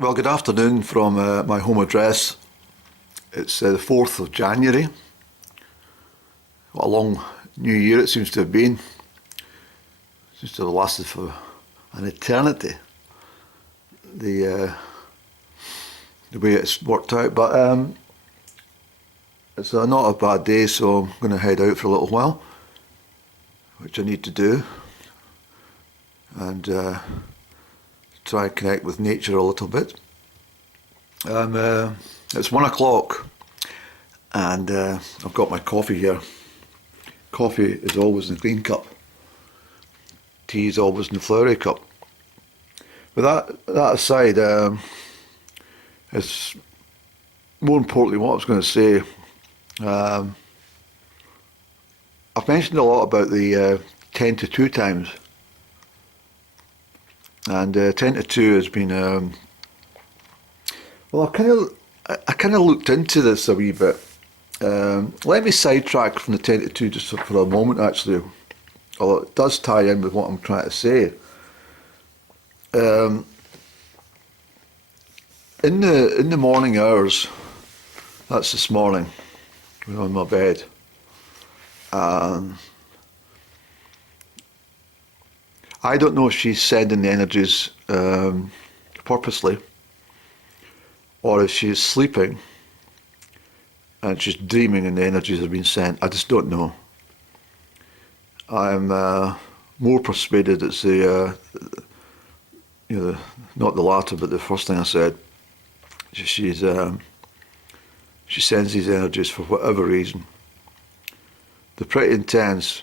Well, good afternoon from my home address. It's the 4th of January. What a long new year it seems to have been. It seems to have lasted for an eternity, the way it's worked out. But it's not a bad day, so I'm going to head out for a little while, which I need to do, and try and connect with nature a little bit. It's 1 o'clock and I've got my coffee here. Coffee is always in the green cup. Tea is always in the flowery cup. But that aside, it's more importantly what I was going to say. I've mentioned a lot about the 10 to 2 times. And 10 to 2 has been, well, I kind of looked into this a wee bit. Let me sidetrack from the 10 to 2 just for a moment, actually. Although it does tie in with what I'm trying to say. In the morning hours, that's this morning, when I'm on my bed. I don't know if she's sending the energies purposely, or if she's sleeping and she's dreaming and the energies are being sent. I just don't know. I'm more persuaded it's the not the latter, but the first thing I said. She sends these energies for whatever reason. They're pretty intense.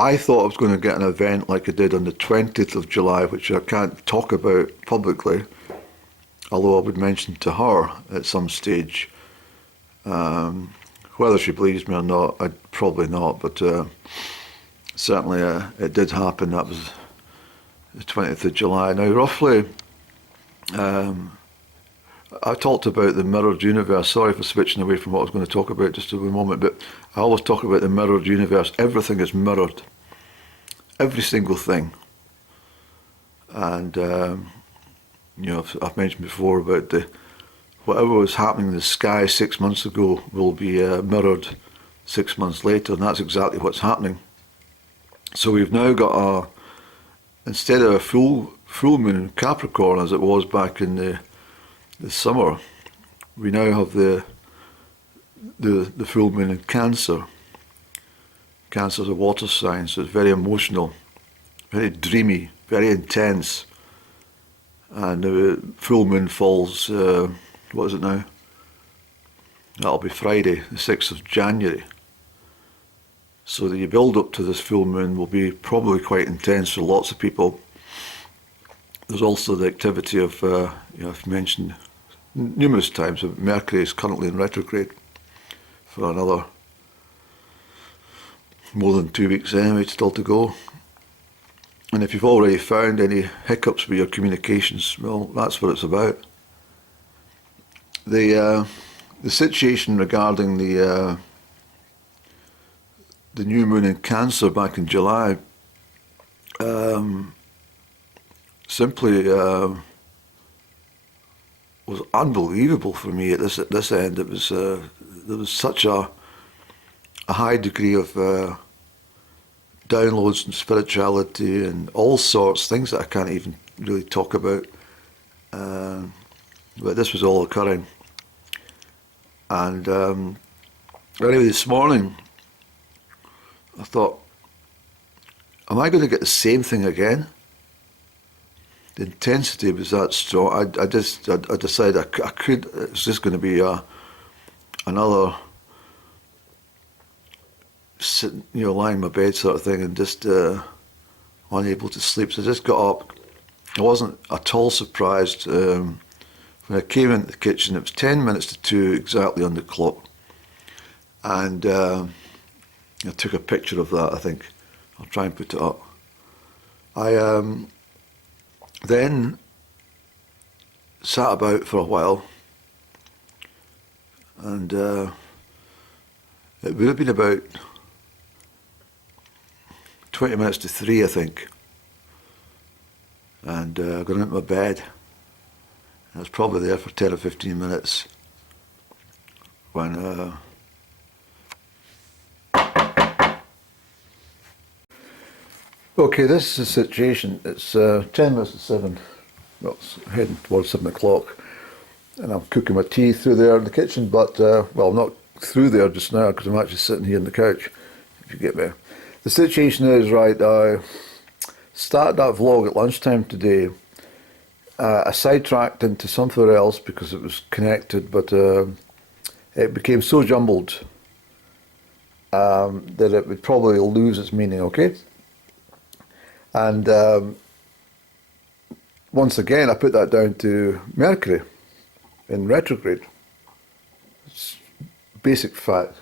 I thought I was going to get an event like I did on the 20th of July, which I can't talk about publicly, although I would mention to her at some stage. Whether she believes me or not, probably not, but certainly it did happen. That was the 20th of July. Now, roughly, I talked about the mirrored universe. Sorry for switching away from what I was going to talk about just for a moment, but I always talk about the mirrored universe. Everything is mirrored. Every single thing. And, I've mentioned before about whatever was happening in the sky 6 months ago will be mirrored 6 months later, and that's exactly what's happening. So we've now got instead of a full moon in Capricorn as it was back in the summer, we now have the full moon in Cancer. Cancer is a water sign, so it's very emotional, very dreamy, very intense. And the full moon falls, what is it now? That'll be Friday, the 6th of January. So the build up to this full moon will be probably quite intense for lots of people. There's also the activity of, I've mentioned numerous times, Mercury is currently in retrograde for another more than 2 weeks anyway, still to go. And if you've already found any hiccups with your communications, well, that's what it's about. The situation regarding the new moon in Cancer back in July simply was unbelievable for me at this end. It was there was such a high degree of downloads and spirituality and all sorts, things that I can't even really talk about. But this was all occurring. And anyway, this morning, I thought, am I going to get the same thing again? The intensity was that strong. I decided I could. It's just going to be another sitting, lying in my bed sort of thing, and just unable to sleep. So I just got up. I wasn't at all surprised when I came into the kitchen. It was 10 minutes to 2 exactly on the clock, and I took a picture of that. I think I'll try and put it up. I then sat about for a while, and it would have been about 20 minutes to 3, I think. and got into my bed. I was probably there for 10 or 15 minutes when okay, this is the situation. It's 10 minutes to 7. Well, it's heading towards 7 o'clock. And I'm cooking my tea through there in the kitchen, but, well, not through there just now because I'm actually sitting here on the couch, if you get me. The situation is, right, I started that vlog at lunchtime today. I sidetracked into something else because it was connected, but it became so jumbled that it would probably lose its meaning, okay? And once again, I put that down to Mercury in retrograde. It's basic fact.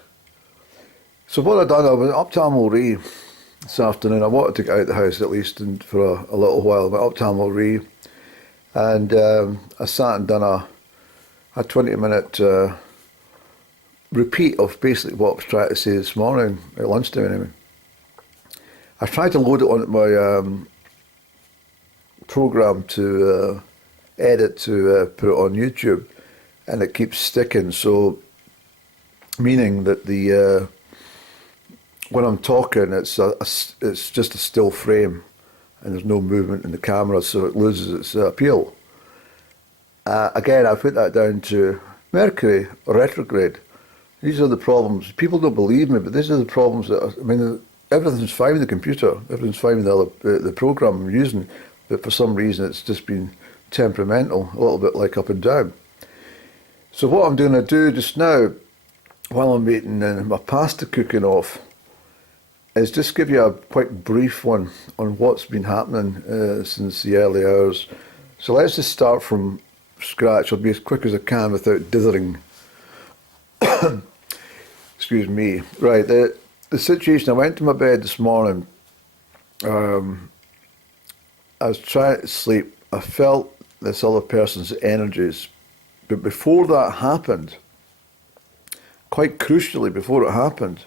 So what I've done, I went up to Amalree this afternoon. I wanted to get out of the house at least for a little while. I went up to Amalree and I sat and done a 20-minute repeat of basically what I was trying to say this morning at lunchtime anyway. I tried to load it onto my program to edit to put it on YouTube, and it keeps sticking. So, meaning that the when I'm talking, it's just a still frame, and there's no movement in the camera, so it loses its appeal. Again, I put that down to Mercury retrograde. These are the problems. People don't believe me, but these are the problems that I mean. Everything's fine with the computer, everything's fine with the program I'm using, but for some reason it's just been temperamental, a little bit like up and down. So what I'm going to do just now, while I'm waiting my pasta cooking off, is just give you a quite brief one on what's been happening since the early hours. So let's just start from scratch. I'll be as quick as I can without dithering. Excuse me. Right, the situation, I went to my bed this morning, I was trying to sleep, I felt this other person's energies, but before that happened, quite crucially before it happened,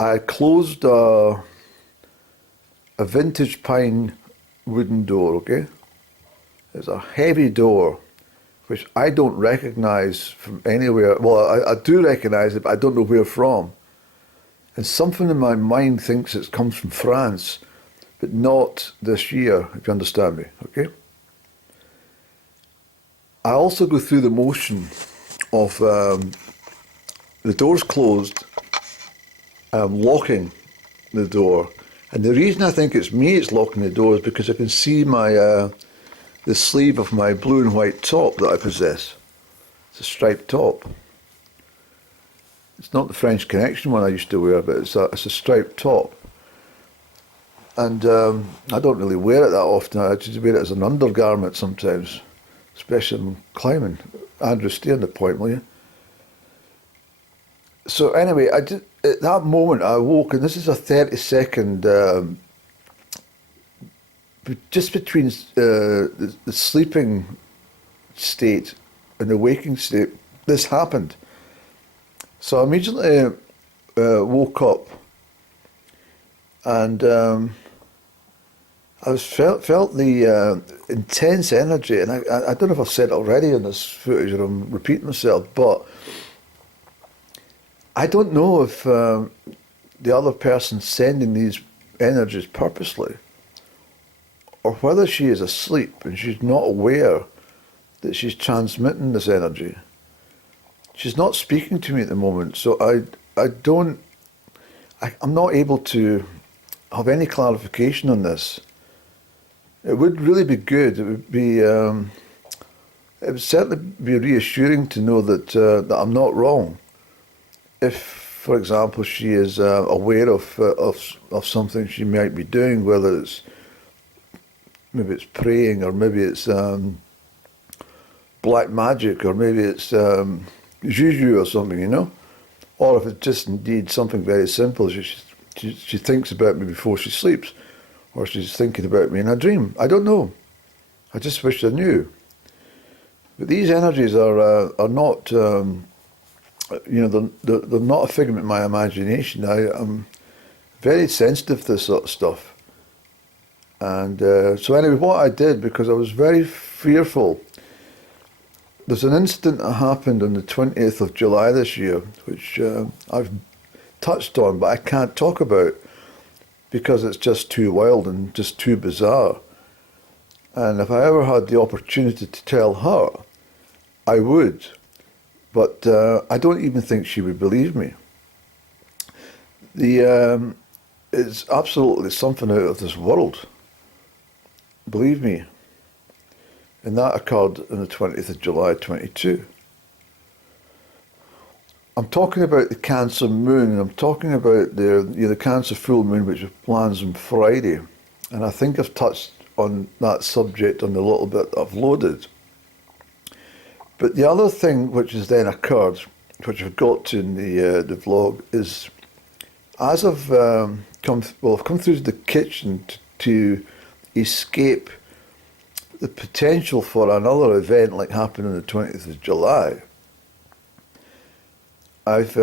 I closed a vintage pine wooden door, okay? It's a heavy door, which I don't recognise from anywhere. Well, I do recognise it, but I don't know where from. And something in my mind thinks it comes from France, but not this year, if you understand me, okay? I also go through the motion of the door's closed, locking the door. And the reason I think it's me it's locking the door is because I can see my the sleeve of my blue and white top that I possess. It's a striped top. It's not the French Connection one I used to wear, but it's a striped top. And I don't really wear it that often. I just wear it as an undergarment sometimes, especially when I'm climbing. Andrew, stay on the point, will you? So anyway, at that moment I woke, and this is a 30-second, just between the sleeping state and the waking state, this happened. So I immediately woke up, and I felt the intense energy, and I don't know if I've said it already in this footage or I'm repeating myself, but I don't know if the other person's sending these energies purposely, or whether she is asleep and she's not aware that she's transmitting this energy. She's not speaking to me at the moment, so I'm not able to have any clarification on this. It would really be good. It would certainly be reassuring to know that I'm not wrong. If, for example, she is aware of something she might be doing, whether maybe it's praying, or maybe it's black magic, or maybe it's juju or something, you know, or if it's just indeed something very simple. She thinks about me before she sleeps, or she's thinking about me in a dream. I don't know. I just wish I knew. But these energies are not, they're not a figment of my imagination. I'm very sensitive to this sort of stuff. And so anyway, what I did, because I was very fearful, there's an incident that happened on the 20th of July this year, which I've touched on, but I can't talk about because it's just too wild and just too bizarre. And if I ever had the opportunity to tell her, I would. But I don't even think she would believe me. It's absolutely something out of this world. Believe me. And that occurred on the 20th of July 22. I'm talking about the Cancer moon, and I'm talking about the Cancer full moon, which lands on Friday. And I think I've touched on that subject on the little bit that I've loaded. But the other thing which has then occurred, which I've got to in the vlog, is as I've come through the kitchen to escape the potential for another event like happened on the 20th of July. It's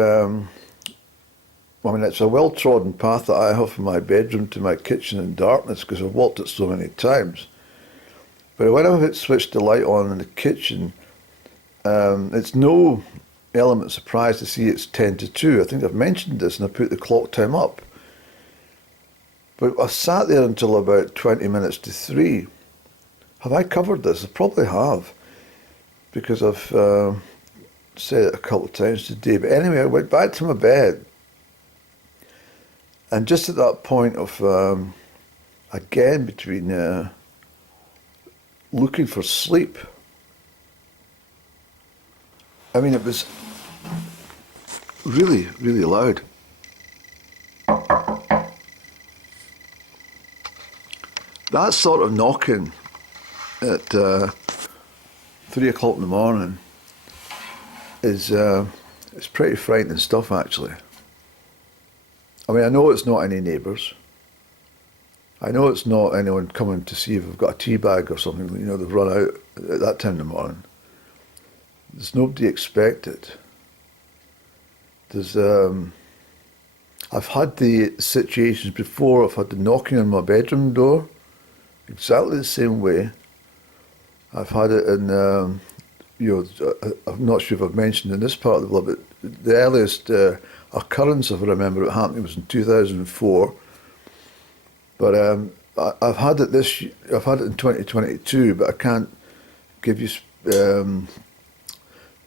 a well-trodden path that I have from my bedroom to my kitchen in darkness because I've walked it so many times. But when I've switched the light on in the kitchen, it's no element surprise to see it's 10 to 2. I think I've mentioned this and I put the clock time up. But I sat there until about 20 minutes to 3. Have I covered this? I probably have, because I've said it a couple of times today. But anyway, I went back to my bed. And just at that point of, again, between looking for sleep, I mean, it was really, really loud. That sort of knocking at 3 o'clock in the morning is it's pretty frightening stuff, actually. I mean, I know it's not any neighbours. I know it's not anyone coming to see if we've got a tea bag or something. You know, they've run out at that time in the morning. There's nobody expected. There's I've had the situations before. I've had the knocking on my bedroom door, exactly the same way. I've had it in, I'm not sure if I've mentioned in this part of the vlog, but the earliest occurrence, if I remember it happening, was in 2004. But I've had it I've had it in 2022, but I can't give you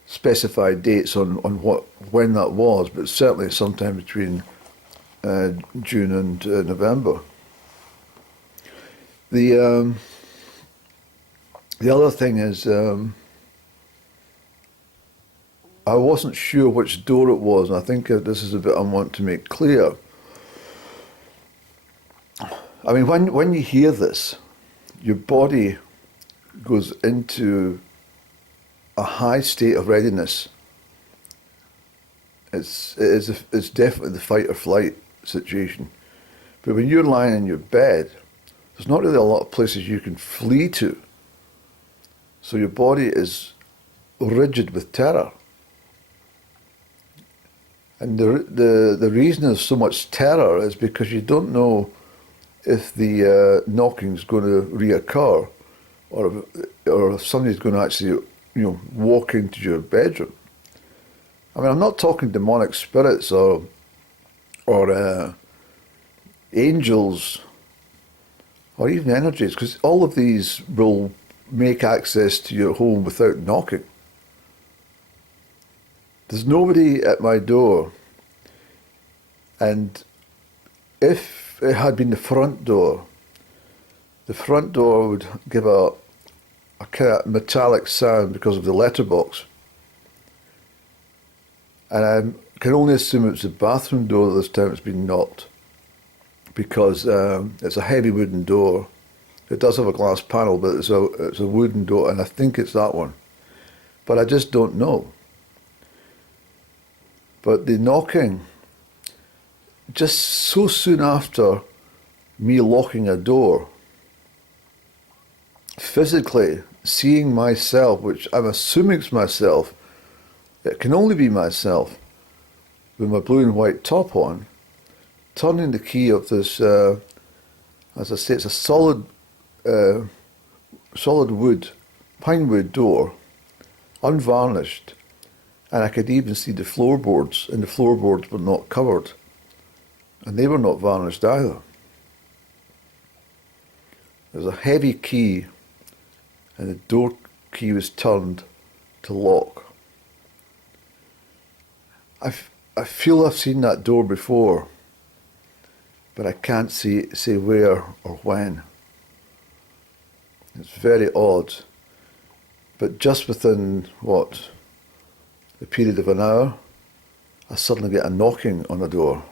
specified dates on when that was, but certainly sometime between June and November. The other thing is, I wasn't sure which door it was, and I think this is a bit I want to make clear. I mean, when you hear this, your body goes into a high state of readiness. It's definitely the fight or flight situation. But when you're lying in your bed, there's not really a lot of places you can flee to. So your body is rigid with terror. And the reason there's so much terror is because you don't know if the knocking's going to reoccur, or if somebody's going to actually, walk into your bedroom. I mean, I'm not talking demonic spirits or angels or even energies, because all of these will make access to your home without knocking. There's nobody at my door, and if it had been the front door would give a kind of metallic sound because of the letterbox. And I can only assume it's the bathroom door that this time it's been knocked, because it's a heavy wooden door. It does have a glass panel, but it's a wooden door, and I think it's that one. But I just don't know. But the knocking, just so soon after me locking a door, physically seeing myself, which I'm assuming is myself, it can only be myself, with my blue and white top on, turning the key of this As I say, it's a solid wood, pine wood door, unvarnished, and I could even see the floorboards, and the floorboards were not covered, and they were not varnished either. There's a heavy key, and the door key was turned to lock. I feel I've seen that door before, but I can't say where or when. It's very odd. But just within, the period of an hour, I suddenly get a knocking on the door.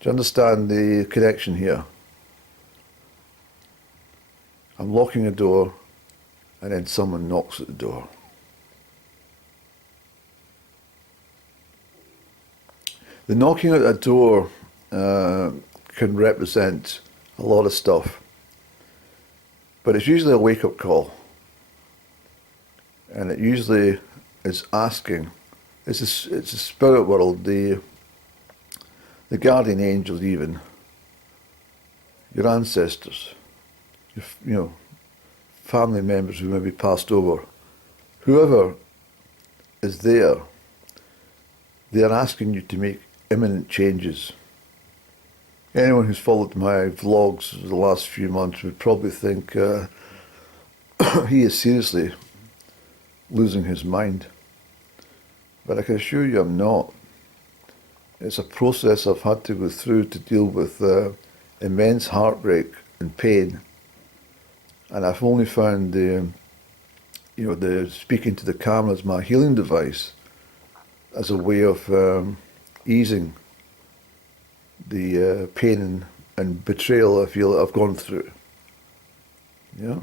Do you understand the connection here? I'm locking a door, and then someone knocks at the door. The knocking at a door can represent a lot of stuff, but it's usually a wake-up call, and it usually is asking. It's a spirit world, the guardian angels, even your ancestors, your family members who may be passed over, whoever is there. They are asking you to make imminent changes. Anyone who's followed my vlogs the last few months would probably think he is seriously losing his mind. But I can assure you I'm not. It's a process I've had to go through to deal with immense heartbreak and pain. And I've only found the speaking to the camera as my healing device, as a way of easing the pain and betrayal I feel I've gone through. Yeah.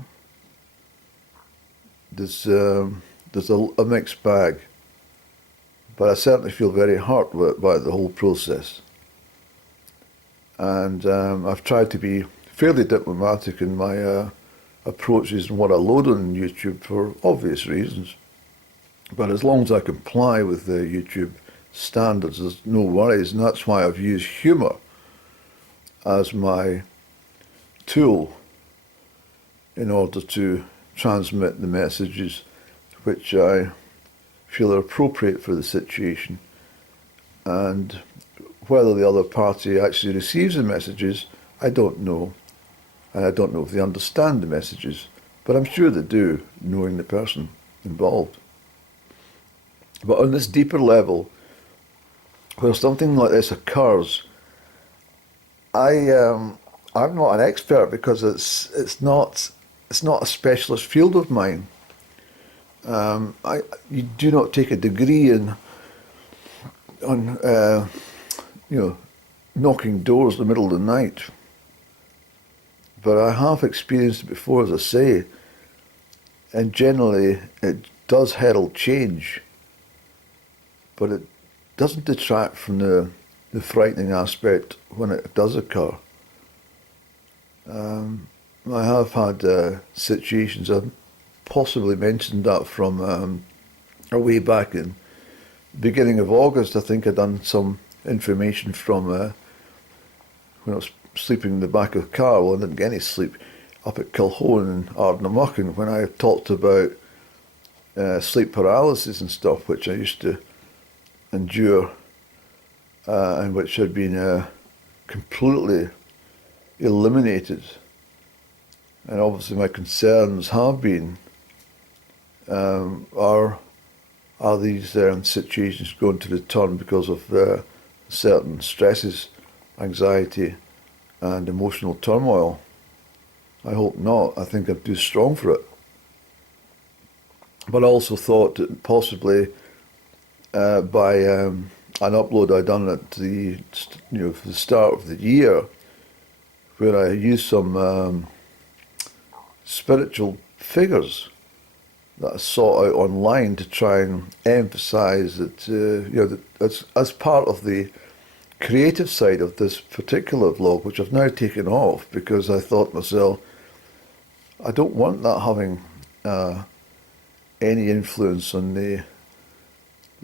There's a mixed bag, but I certainly feel very hurt by the whole process. And I've tried to be fairly diplomatic in my approaches and what I load on YouTube for obvious reasons. But as long as I comply with the YouTube standards, there's no worries, and that's why I've used humour as my tool in order to transmit the messages which I feel are appropriate for the situation. And whether the other party actually receives the messages, I don't know. And I don't know if they understand the messages, but I'm sure they do, knowing the person involved. But on this deeper level, where something like this occurs, I'm not an expert because it's not a specialist field of mine. You do not take a degree on knocking doors in the middle of the night. But I have experienced it before, as I say, and generally it does herald change, but it doesn't detract from the frightening aspect when it does occur. I have had situations, I've possibly mentioned that from a way back in the beginning of August. I think I'd done some information from when I was sleeping in the back of the car. Well, I didn't get any sleep, up at Kilhone in Ardnamurchan, when I talked about sleep paralysis and stuff, which I used to endure, and which had been completely eliminated. And obviously my concerns have been, are these situations going to return because of certain stresses, anxiety and emotional turmoil? I hope not. I think I'm too strong for it. But I also thought that possibly by an upload I'd done at the for the start of the year, where I used some spiritual figures that I sought out online to try and emphasise that that as part of the creative side of this particular vlog, which I've now taken off because I thought to myself, I don't want that having any influence on the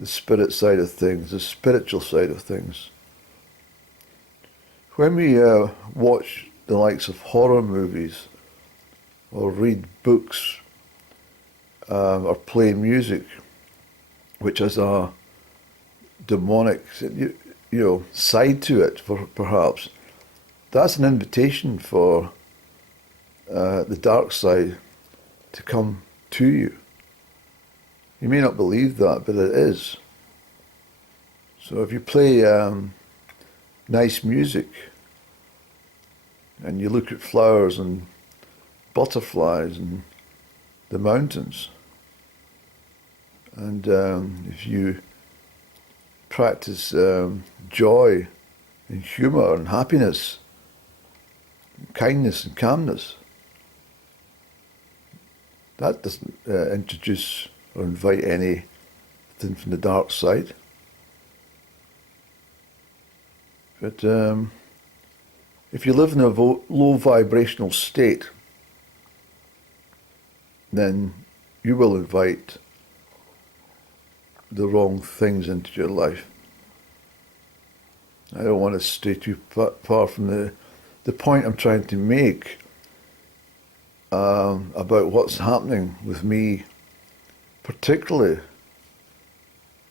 spirit side of things, the spiritual side of things. When we watch the likes of horror movies or read books or play music, which has a demonic, side to it, perhaps, that's an invitation for the dark side to come to you. You may not believe that, but it is. So if you play nice music and you look at flowers and butterflies and the mountains, and if you practice joy and humour and happiness, and kindness and calmness, that doesn't introduce or invite anything from the dark side. But if you live in a low vibrational state, then you will invite the wrong things into your life. I don't want to stray too far from the point I'm trying to make about what's happening with me, particularly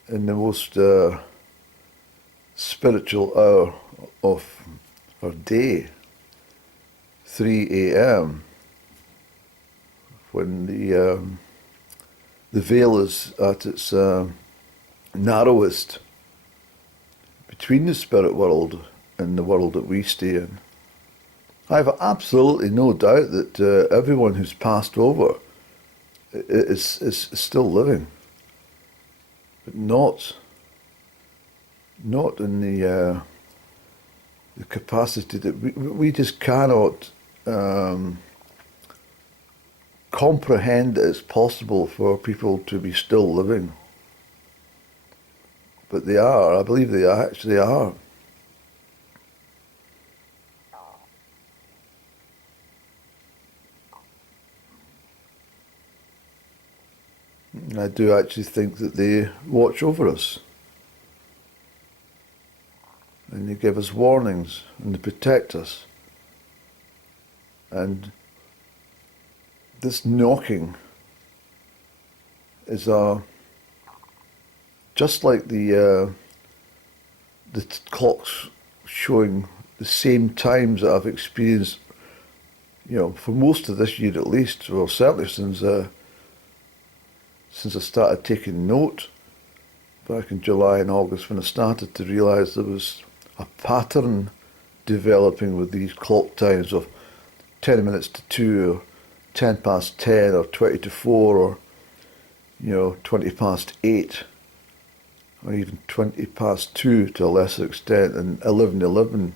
in the most spiritual hour of our day, 3 a.m., when the veil is at its narrowest between the spirit world and the world that we stay in. I have absolutely no doubt that everyone who's passed over is still living, but not in the capacity that we just cannot comprehend that it's possible for people to be still living. But they are. I believe they actually are. And I do actually think that they watch over us. And they give us warnings and they protect us. And this knocking is just like the clocks showing the same times that I've experienced, for most of this year at least, or certainly since I started taking note back in July and August, when I started to realise there was a pattern developing with these clock times of 10 minutes to 2 or 10 past 10 or 20 to 4 or 20 past 8 or even 20 past 2 to a lesser extent, and 11:11.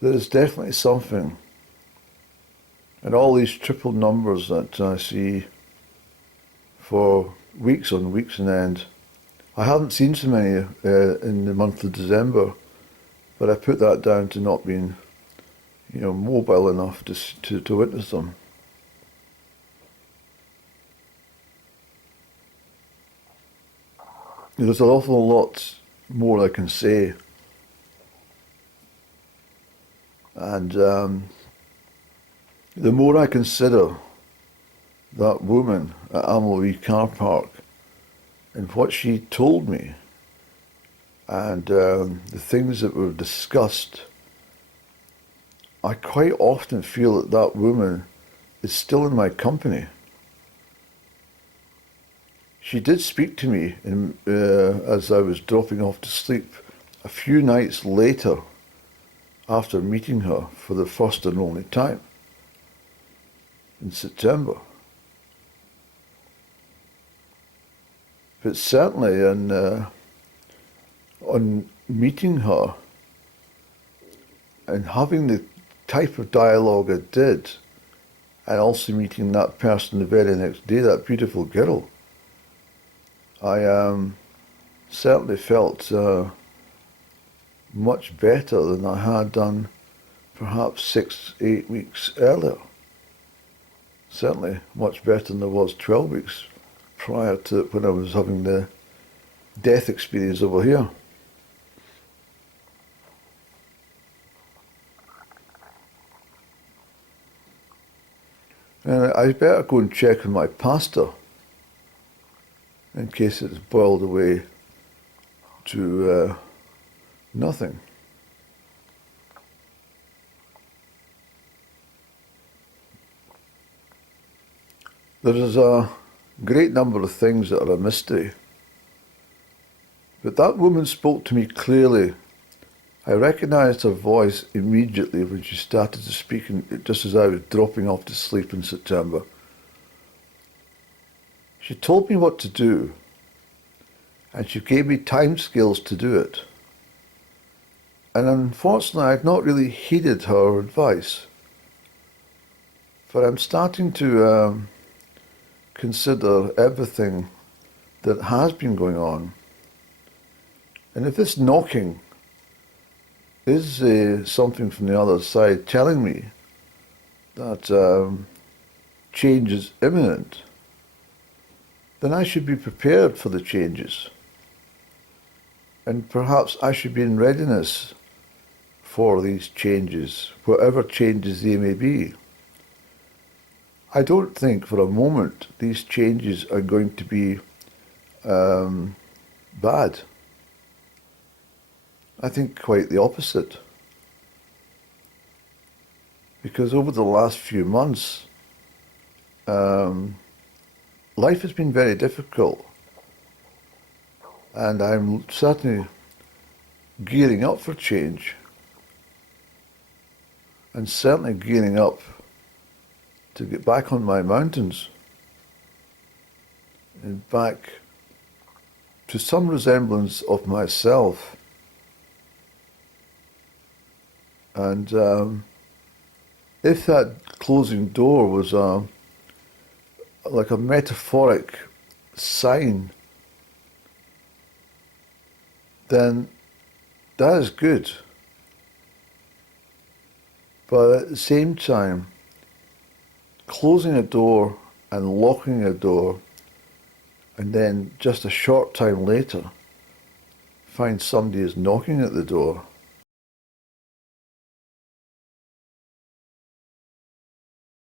There is definitely something, and all these triple numbers that I see for weeks on weeks on end. I haven't seen so many in the month of December, but I put that down to not being, mobile enough to witness them. There's an awful lot more I can say. And the more I consider that woman at Amalfi car park and what she told me and the things that were discussed, I quite often feel that woman is still in my company. She did speak to me as I was dropping off to sleep a few nights later, after meeting her for the first and only time in September. But certainly on meeting her and having the type of dialogue I did, and also meeting that person the very next day, that beautiful girl, I certainly felt much better than I had done perhaps 6-8 weeks earlier. Certainly much better than there was 12 weeks prior to when I was having the death experience over here. And I better go and check on my pastor in case it's boiled away to nothing. There is a great number of things that are a mystery. But that woman spoke to me clearly. I recognised her voice immediately when she started to speak, just as I was dropping off to sleep in September. She told me what to do, and she gave me timescales to do it. And unfortunately, I've not really heeded her advice. But I'm starting to consider everything that has been going on. And if this knocking is something from the other side telling me that change is imminent, then I should be prepared for the changes. And perhaps I should be in readiness for these changes, whatever changes they may be. I don't think for a moment these changes are going to be bad. I think quite the opposite. Because over the last few months, life has been very difficult. And I'm certainly gearing up for change. And certainly gearing up to get back on my mountains and back to some resemblance of myself. And if that closing door was like a metaphoric sign, then that is good. But at the same time, closing a door and locking a door, and then just a short time later, find somebody is knocking at the door,